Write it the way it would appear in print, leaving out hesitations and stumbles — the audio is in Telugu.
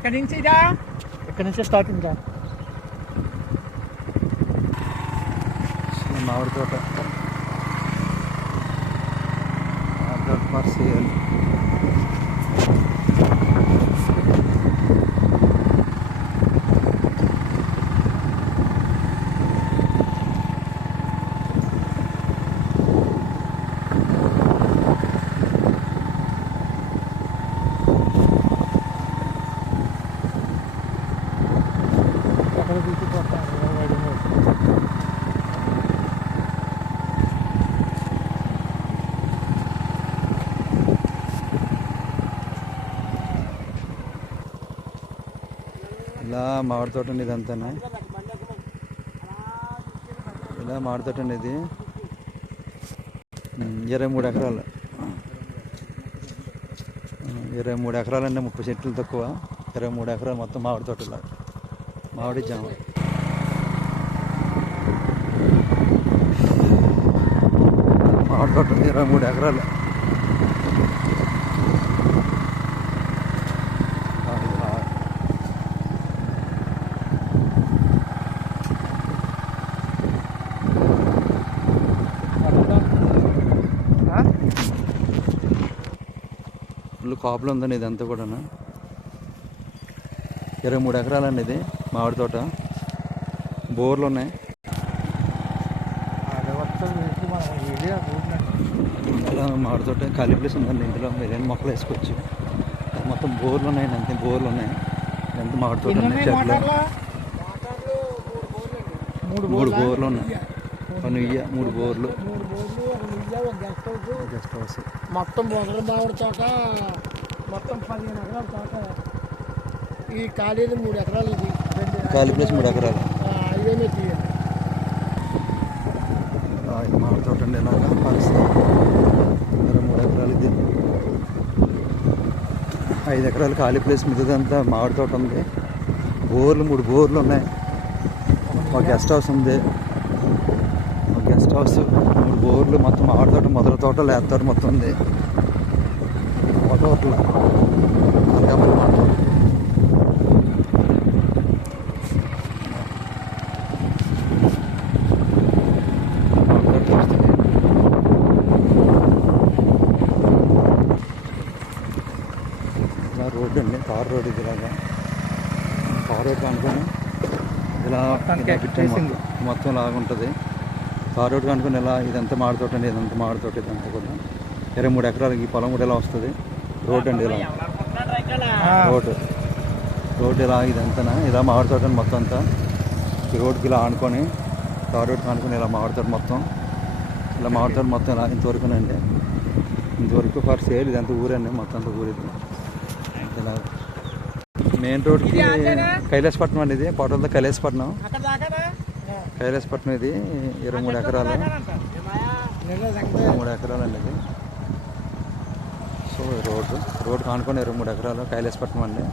ఇక్కడ నుంచి స్టార్టింగ్ రా. మామిడి తోట ఫర్ సేల్. ఇలా మామిడి తోట అండి ఇదంతా. ఇలా మామిడి తోట అండి ఇది 23 ఎకరాలు. 23 ఎకరాలు అండి, 30 చెట్లు తక్కువ. 23 ఎకరాలు మొత్తం మామిడి తోటలా. మామిడి జామ మామిడి తోట 23 ఎకరాలు. ఫుల్ కాపులు ఉందండి ఇదంతా కూడా. 23 ఎకరాలండి ఇది మామిడి తోట. బోర్లు ఉన్నాయి. ఇలా మామిడి తోట ఖాళీ ప్లేస్ ఉందండి. ఇందులో మీరేం మొక్కలు వేసుకోవచ్చు. మొత్తం బోర్లు ఉన్నాయండి, అంతే బోర్లు ఉన్నాయి. ఎంత మామిడి తోట ఉన్నాయి. చెట్లు 3 బోర్లు ఉన్నాయి. 3 బోర్లు. గెస్ట్ హౌస్ మొత్తం మొదటి మామిడి తోట మొత్తం 15 ఎకరాల తోట. ఈ ఖాళీలు 3 ఎకరాలు. ఇది ఖాళీ ప్లేస్ 3 ఎకరాలు. ఇదేమే తీయాలి. మామిడి తోట అండి ఇలాగా 3 ఎకరాలు. ఇది 5 ఎకరాలు ఖాళీ ప్లేస్. మిగతాదంతా మామిడి తోట ఉంది. బోర్లు 3 బోర్లు ఉన్నాయి. ఒక గెస్ట్ హౌస్ ఉంది. గెస్ట్ హౌస్ 3 బోర్లు. మొత్తం మామిడి తోట, మొదల తోట, లేత తోట మొత్తం ఉంది. తోటలు ఇలా రోడ్డు అండి, తార్ రోడ్. ఇది ఇలాగా తార్ రోడ్ అనుకుని ఇలా మొత్తం లాగా ఉంటుంది. తార్ రోడ్ అనుకుని ఇలా ఇదంతా మామిడి అండి. ఇదంతా మామిడి తోట. ఇదంతా కూడా 23 ఎకరాలు. ఈ పొలం కూడా ఇలా వస్తుంది. రోడ్ అండి ఇలా రోడ్డు ఇలా ఇదంతా ఇలా మామిడి తోట మొత్తం అంతా. ఈ రోడ్డుకి ఇలా ఆనుకొని, తార్ రోడ్కి ఆనుకొని ఇలా మామిడి తోట మొత్తం. ఇలా మామిడి తోట మొత్తం ఇలా ఇంతవరకునండి. ఇంతవరకు ఫర్ సేల్. ఇదంతా ఊరండి, మొత్తం అంతా ఊరిది. ఇలా మెయిన్ రోడ్కి కైలాసపట్నం అండి. ఇది పోటలతో కైలాసపట్నం. కైలాసపట్నం ఇది 23 ఎకరాలు. 23 ఎకరాలు అండి ఇది. సో రోడ్డు కానుకొని 23 ఎకరాలు కైలాసపట్నం అండి.